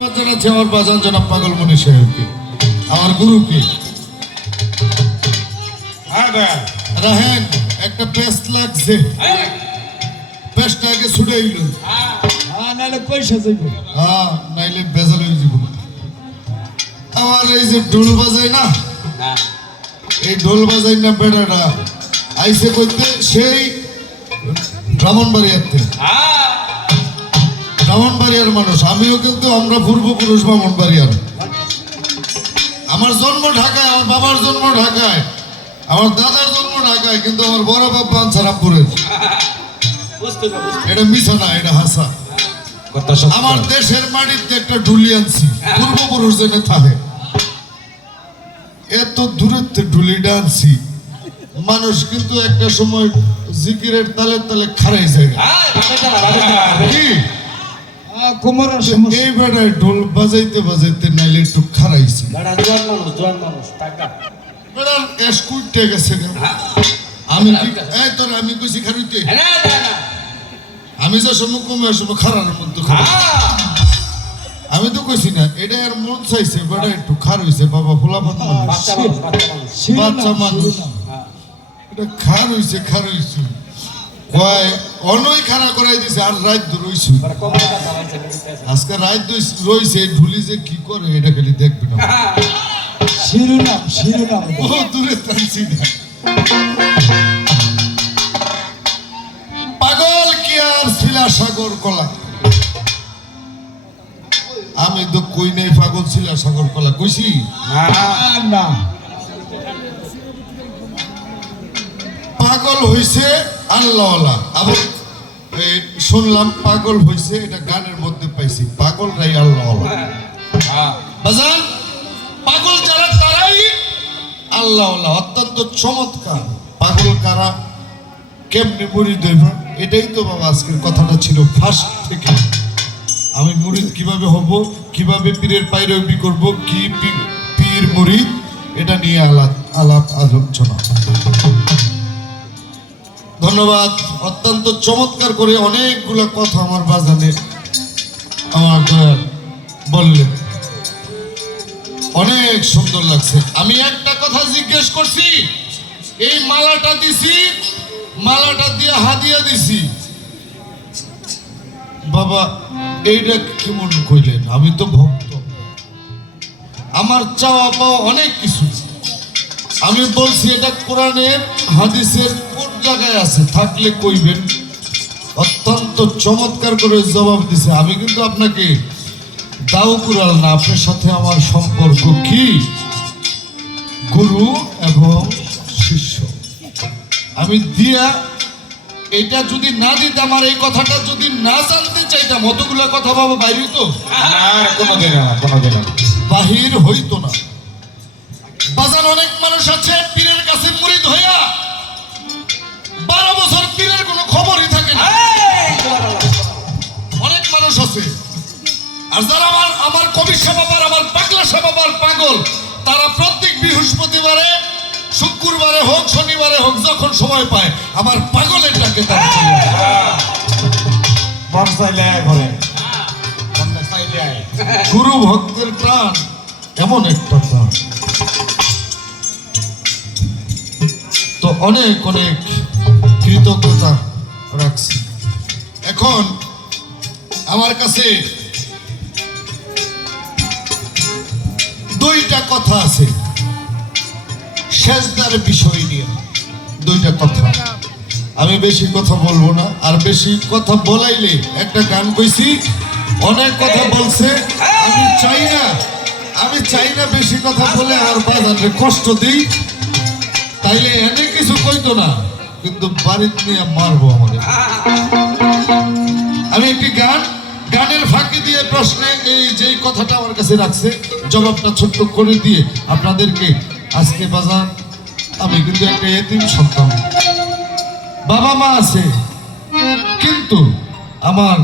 জানাচ্ছি আমার বাজান জনাব পাগলমণি সাহেবকে, আমার গুরুকে। রাহেন একটা পেস্ট লাগছে, পেস্টটা আগে ছুটাইল, নাইলে পয়সা যাইব, নাইলে বেজাল হয়ে যাব। আমার এই যে ঢোল বাজাই না, এই ঢোল বাজাই না বেটাটা আইসে করতে সেই ব্রাহ্মণবাড়িয়াতে, ব্রাহ্মণবাড়িয়ার মানুষ। আমিও কিন্তু আমরা পূর্বপুরুষ ব্রাহ্মণবাড়িয়ার। আমার জন্ম ঢাকায়, আমার বাবার জন্ম ঢাকায়, আমার দাদার জন্ম ঢাকায়, কিন্তু আমার বড় বাপ বাঞ্ছারামপুরের। এটা মিছা না, এটা হাসা। আমার দেশের মাটিতে একটা ঢুলি আনছি, পূর্বপুরুষ জেনে থাকে। এত দূরের ঢুলিটা আনছি, মানুষ কিন্তু একটা সময় জিকিরের তালে তালে খারাই যায়। কি এই বেড়ায় ঢোল বাজাইতে বাজাইতে নাইলে একটু খারাইছি, আমি তোর আমি কইছি খারিতে, আমি যে সময় কমে আসবো খারানোর মধ্যে, আমি তো কইছি না। এটা আর মন চাইছে বেড়া একটু খার হইছে, বাবা ফোলাফাত বাচ্চা মানুষ, এটা খার হইছে, খার হইছে অনই খাড়া করাই দিছে। আর রাত রইছি, আজকে রাত রইছে, ঢুলি যে কি করে এটা খালি দেখবে না। শিরোনাম শিরোনাম ও দূরে টানছি না। পাগল কি আর শিলা সাগর কলা, আমি তো কই নাই পাগল শিলা সাগর কলা, কইছি না। পাগল হইছে আল্লাহওয়ালা। আবার শুনলাম পাগল হইছে, এটা গানের মধ্যে পাইছি, পাগল রাই আল্লাহওয়ালা। বাজান পাগল যারা তারাই আল্লাহওয়ালা। অত্যন্ত চমৎকার। পাগল কারা, কেমনে মুরিদ হইব, এটাই তো বাবা আজকের কথাটা ছিল ফার্স্ট থেকে। আমি মুরিদ কিভাবে হব, কিভাবে পীরের পাইরবি করব, কি পীর মুরিদ, এটা নিয়ে আলাপ আলোচনা। ধন্যবাদ। অত্যন্ত চমৎকার করে অনেকগুলো কথা আমার বাজানে আমার বললেন, অনেক সুন্দর লাগছে। আমি একটা কথা জিজ্ঞেস করছি, এই মালাটা দিছি, মালাটা দিয়ে হাদিয়া দিছি, বাবা এইটা কেমন কইলেন? আমি তো ভক্ত, আমার চাওয়া পাওয়া অনেক কিছু। আমি বলছি এটা কোরআনের হাদিসের কোন জায়গায় আছে, থাকলে কইবেন। অত্যন্ত চমৎকার করে জবাব দিছে। আমি কিন্তু আপনাকে দাও কুরাল না, আপনার সাথে আমার সম্পর্ক কি গুরু এবং শিষ্য। আমি দিয়া এটা যদি না দিতাম, আর এই কথাটা যদি না জানতে চাইতাম, অতগুলো কথা বাবা বাইর হইতো বাহির হইতো না। বাজার অনেক মানুষ আছে পীরের কাছে মুরিদ হইয়া 12 বছর পীরের কোনো খবরই থাকে না। অনেক মানুষ আছে। আর যারা আমার কবি বাবার, আমার পাগলা বাবার পাগল, তারা প্রত্যেক বৃহস্পতিবারে, শুক্রবারে হোক, শনিবারে হোক, যখন সময় পায় আমার পাগলের ডাকে গুরু ভক্তের প্রাণ এমন একটা প্রাণ। তো অনেক অনেক কৃতজ্ঞতা রাখছি। এখন আমার কাছে দুইটা কথা আছে সেজদার বিষয় নিয়ে, দুইটা কথা। আমি বেশি কথা বলবো না, আর বেশি কথা বলাইলে একটা গান কইছি, অনেক কথা বলছে, আমি চাই না বেশি কথা বলে আর বাজারে কষ্ট দিই, তাইলে এনে কিছু কইতো না, কিন্তু বাড়িতে নিয়ে মারবো আমাদের। আমি একটি গানের ফাঁকি দিয়ে প্রশ্নে এই যে কথাটা আমার কাছে রাখছে, জবাবটা ছোট্ট করে দিয়ে আপনাদেরকে আজকে বাজার, আমি কিন্তু একটা এতিম সন্তান, বাবা মা আছে, কিন্তু আমার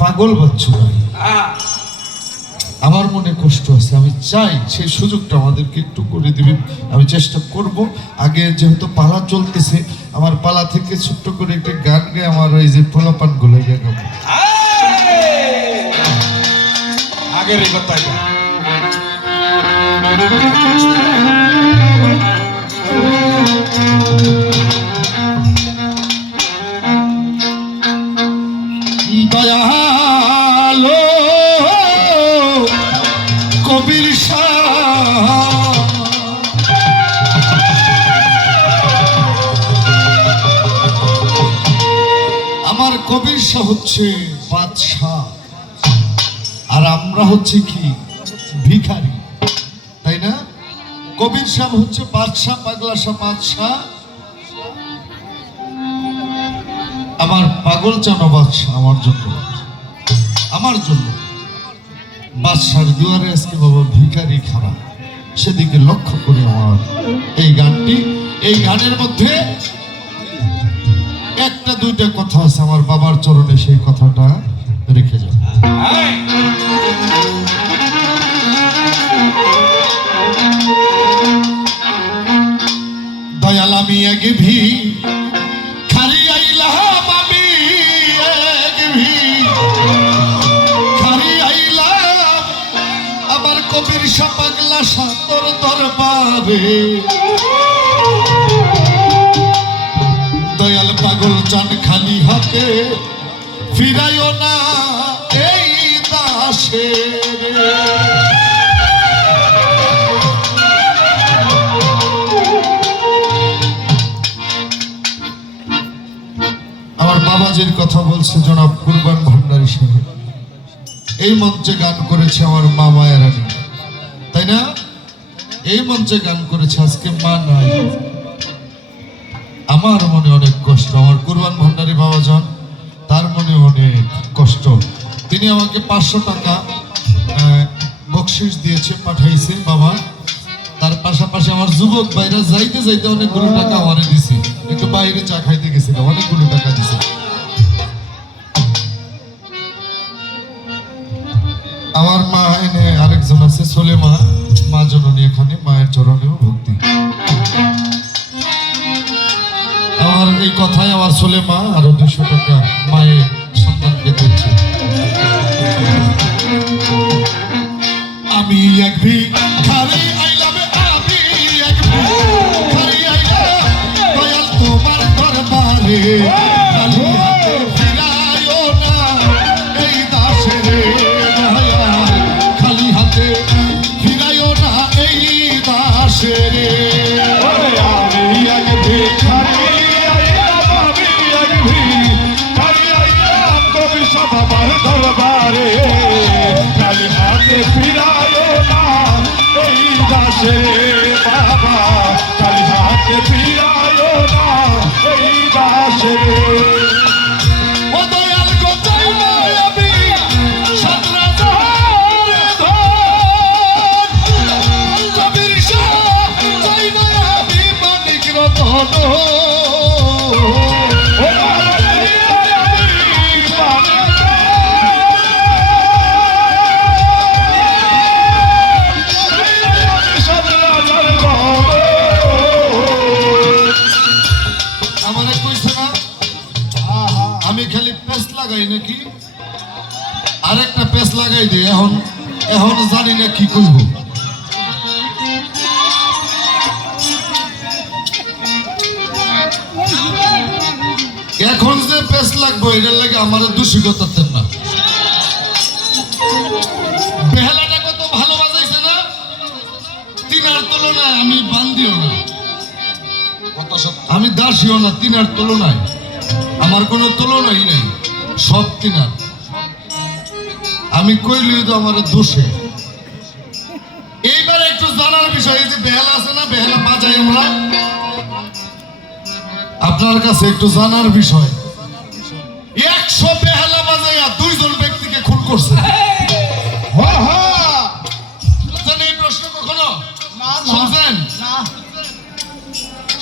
পাগল বাচ্চা নাই, আমার মনে কষ্ট আছে। আমি চাই সেই সুযোগটা আমাদেরকে একটু করে দিবেন, আমি চেষ্টা করব। আগে যেহেতু পালা চলতেছে, আমার পালা থেকে ছোট্ট করে একটা গান গেয়ে আমার এই যে পোলাপান গুলো গাবো। আগের এই কথাই দয়ালো কবির শাহ আমার কবির শাহ হচ্ছে বাদশাহ আর আমরা হচ্ছে কি ভিখারি, তাই না? কবির শাহ হচ্ছে বাদশাহ, পাগলা শাহ বাদশাহ, আমার পাগল চানো বাদশাহ আমার জন্য বাদশার দুয়ারে আজকে বাবা ভিখারি খারাপ, সেদিকে লক্ষ্য করে আমার এই গানটি। এই গানের মধ্যে একটা দুইটা কথা আছে, আমার বাবার চরণে সেই কথাটা রেখে যাও। দয়াল আমি আগে খালি আইলাম, আমি খালি আইলাম আমার কবির শাহ পাগলা শাহ তোর দরবারে। দয়াল পাগল চান খালি হাতে ফিরাইও না এই দাসে। আমার বাবাজির কথা বলছে জনাব কুরবান ভান্ডারী সাহেব, এই মঞ্চে গান করেছে আমার মা মায়েরানি, তাই না? এই মঞ্চে গান করেছে, আজকে মা নাই। আমার মনে অনেক কষ্ট, আমার কুরবান ভান্ডারী বাবা যান, তার মনে অনেক কষ্ট। তিনি আমাকে 500 টাকা বকশিস দিয়েছে, পাঠাইছে বাবা। তার পাশাপাশি আমার যুবক ভাইরা যাইতে যাইতে অনেকগুলো টাকা আমারে দিছে, একটু বাইরে চা খাইতে গেছিল, অনেকগুলো টাকা দিছে। আমার মা এনে আরেকজন আছে সোলেমা, মা জননী, এখানে মায়ের চরণেও ভক্তি। আমার এই কথায় আমার সোলেমা আরো 200 টাকা মায়ের সন্তানকে দিচ্ছে। আমি এক ভিখারি আইলাম, আমি এক ভিখারি আইলাম দয়াল তোমার দরবারে। খালি হাতে ফিরাইও না এই দাসে রে দয়াল, খালি হাতে ফিরাইও না এই দাসে রে। আমি এক ভিখারি কবির শাহ বাবার দরবারে। খালি হাতে ফিরায়ো না এই দাসে বাবা, খালি হাতে ফিরায়ো না এই দাসে। ও দয়াল গো চাইনা আমি সাত রাজার ধন, কবির শাহ চাইনা আমি মানিক রতন। আমারে কইছে না আমি খালি পেস লাগাই নাকি, আরেকটা পেস লাগাই দিই। এখন জানি না কি কইব। এখন যে পেস লাগবো এটার লাগে আমার দোষী করতেন না। বেহালাটা কত ভালো বাজাইছে না, তিনার তুলনায় আমি বান্দিও না, আমি দাসীও না, তিনার তুলনায় আমার কোনো তুলনাই নেই, সব তিনার। আমি কইলিও তো আমার দোষে। এইবার একটু জানার বিষয়, এই যে বেহালা আছে না, বেহালা বাজাই আমরা, আপনার কাছে একটু জানার বিষয়। 100 বেহালা বাজাইয়া 2 জন ব্যক্তিকে খুন করছে। বুঝছেন এই প্রশ্ন কখনো শুনছেন?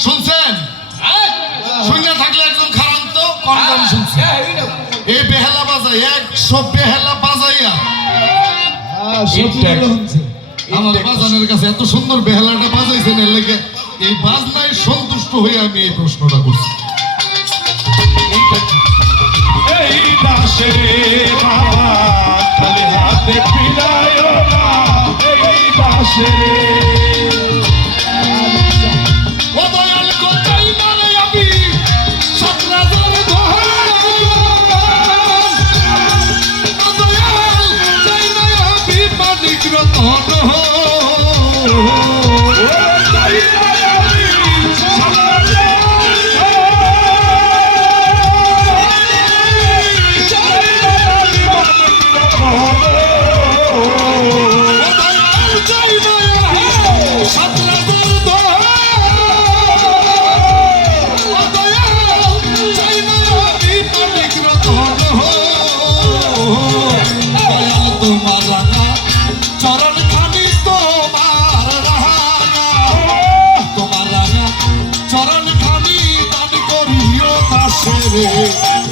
শুনছেন? শুনে থাকলে একজন খারাপ তো কম শুনছে। এই বেহালা বাজাই 100 বেহালা বাজাইয়া আমার বাজানের কাছে এত সুন্দর বেহালাটা বাজাইছেন, এর লেগে এই বাজনায় সন্তুষ্ট হয়ে আমি এই প্রশ্নটা করছি। দাসে বাবা খালি হাতে ফিরায় না এই দাসে ও দয়াল কোথায় মানে আমি সতরাজার দোহাই ও দয়াল চাই না আমি মানিক রতন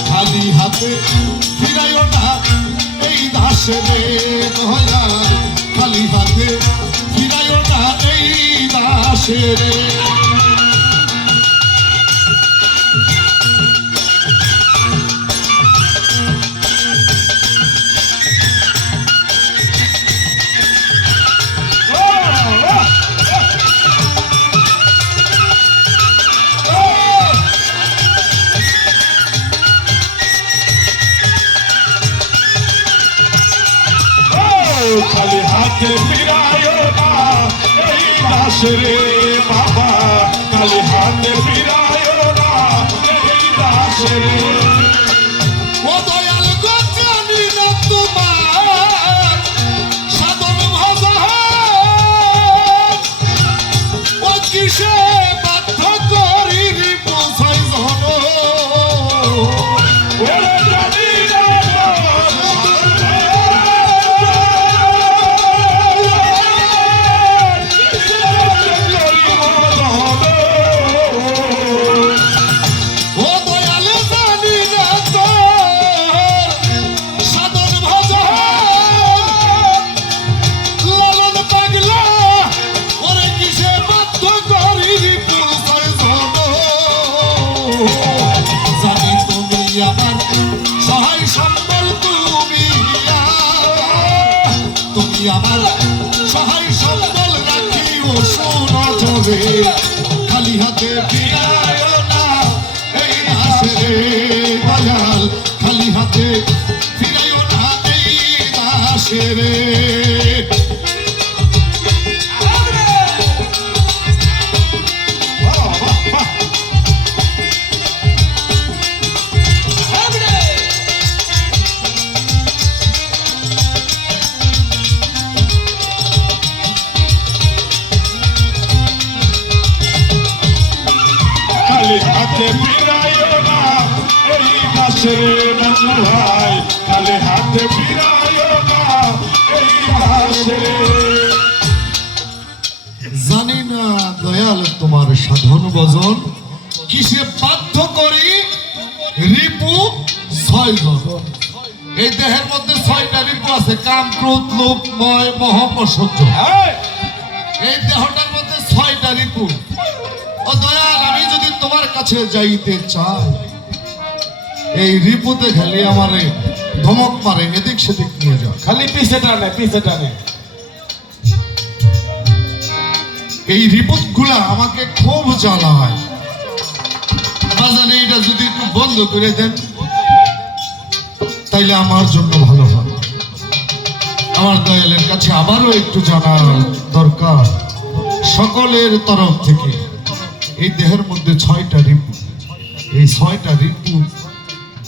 খালি হাতে ফিরাইও না এই দাসে রে দয়াল খালি হাতে ফিরাইও না এই দাসে রে খালি হাতে ফিরায় না এই দাসে রে বাবা খালি হাতে ফিরায় না এই দাসে রে ও দয়াল গো জানি না তোমার সাধন ভজন ও কিসে বাধ্য করি পৌঁছাই জন ওরে জানি না ও দয়াল জানি না তোর সাধন ভজন লালন পাগলা ওরে কিসে বাধ্য করি পৌঁছাই জন জানি তুমি আমার সহায় সম্বল তুমি আমার সহায় সম্বল রাখিও সোনজরে খালি হাতে ফিরায় না এই দাসে রে দয়াল খালি হাতে ফিরায় না এই দাসে রে খালি হাতে ফিরায় না এই দাসে রে বন্ধু ভাই খালি হাতে ফিরায় না এই দাসে জানি না দয়াল তোমার সাধন ভজন কিসে বাধ্য করি রিপু 6 জন এই দেহের মধ্যে 6টা রিপু আছে কাম ক্রোধ লোভ ময় মোহ সহ্য এই দেহটার মধ্যে 6টা রিপু ও দয়াল আমি যদি তোমার কাছে যাইতে চাই এই রিপুতে খালি আমারে ধমক মারে এদিক সেদিক নিয়ে যাও খালি পিছে টানে এই রিপোর্ট গুলা আমাকে খুব জ্বালায় বাজানে এটা যদি একটু বন্ধ করে দেন তাইলে আমার জন্য ভালো হয় আমার দয়ালের কাছে আবারও একটু জানার দরকার সকলের তরফ থেকে এই দেহের মধ্যে 6টা রিপু এই 6টা রিপু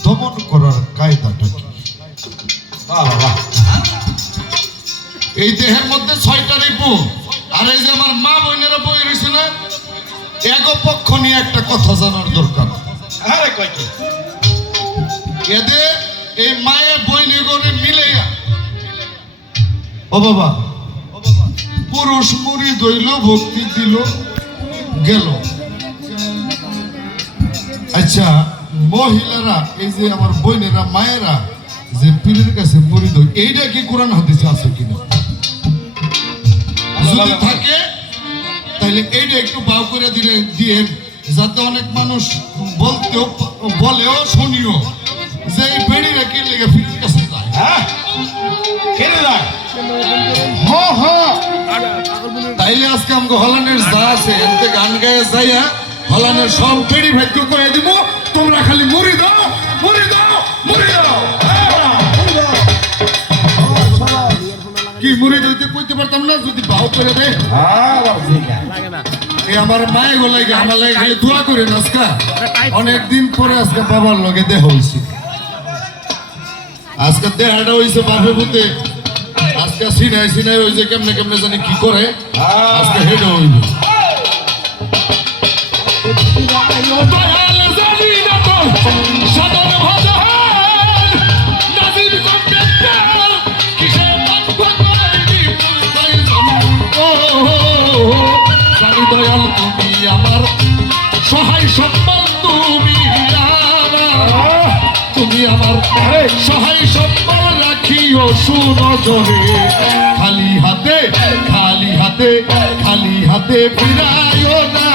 দমন করার কায়দাটা কি এই দেহের মধ্যে 6টা রিপু আর এই যে আমার মা বোনেরা বই রয়েছে না এক পক্ষ নিয়ে একটা কথা জানার দরকার আরে কই কি এদের এই মায়ের বইনে গনে মিলে ও বাবা পুরুষ মুড়ি দইল ভক্তি দিল গেল আচ্ছা মহিলারা এই যে আমার বোনেরা মায়েরা যে পীরের কাছে মুড়ি দই এইটা কি কোরআন হাদিসে আছে কিনা যদি থাকে তাহলে এইটা একটু বাউ করে দিলেন যাতে অনেক মানুষ বলেও শুনিও যে এই বেড়ি রেখে লেগে ফিরে কাছে যায় হ্যাঁ কেনে যায় হ হ তাইলে আজকে আমাকে হলানের যা আছে এতে গান গায়ে যাইয়া হলানের সব বেড়ি ভাগ্য করে দিব তোমরা খালি মুড়ি দাও মুড়ি দাও মুড়ি দাও কি মুড়ি দিতে কইতে পারতাম না যদি বাউ করে দেয় এই আমার মায়ে গোলাই আমার লাগে খালি দোয়া করে আজকে অনেকদিন পরে আজকে বাবার লগে দেহ হইছে আজকে দেহাটা হইছে বাপে পুতে আজকে সিনাই সিনাই ওই যে কেমনে কেমনে জানি কি করে আজকে হেড হইব দয়াল তুমি আমার সহায় সম্বল তুমি আমার সহায় সম্বল রাখিও সুনজরে খালি হাতে খালি হাতে খালি হাতে ফিরাইও না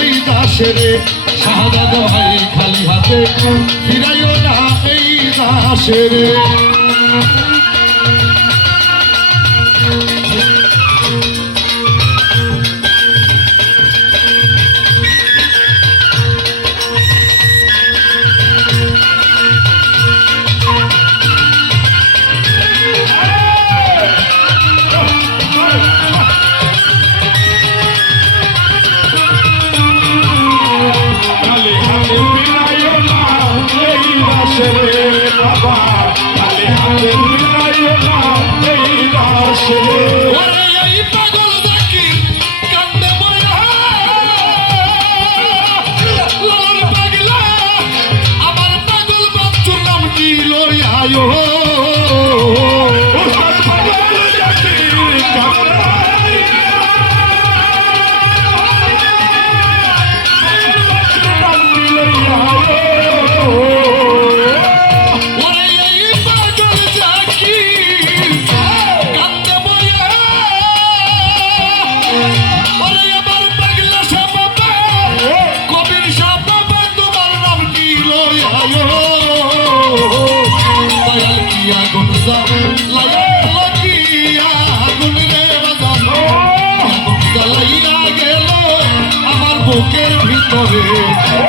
এই দাসের শাহাদাত ভাই খালি হাতে ফিরাইও না এই দাসের বুকের ভিতরে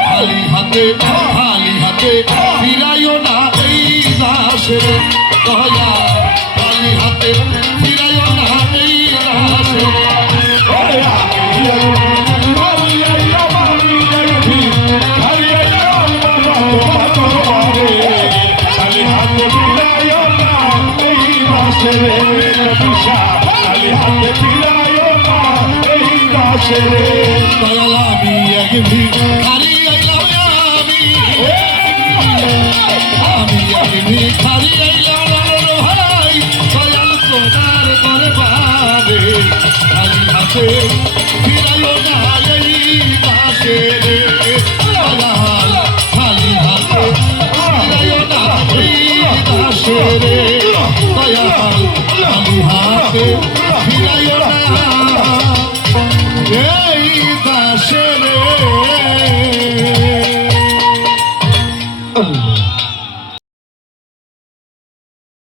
খালি হাতে ফিরাইও না এই দাসের দয়া খালি হাতে ফিরাইও না এই দাসের দয়াল আমি এক ভিখারি আইলাম আমি এক ভিখারি আইলাম ভাই দয়াল তোমার দরবারে খালি হাতে ফিরাইও না এই দাসের দয়াল খালি হাতে ফিরাইও না এই দাসের দয়াল খালি হাতে